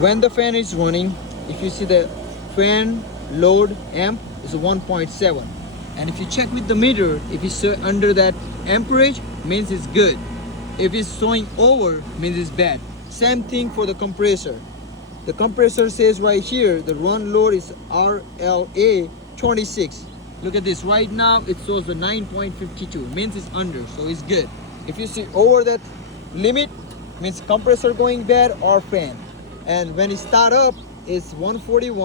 When the fan is running, if you see the fan load amp is 1.7, and if you check with the meter, if it's under that amperage, means it's good. If it's showing over, means it's bad. Same thing for the compressor. The compressor says right here the run load is RLA 26. Look at this, right now it shows the 9.52, means it's under, so it's good. If you see over that limit, means compressor going bad or fan. And when it start up, it's 141.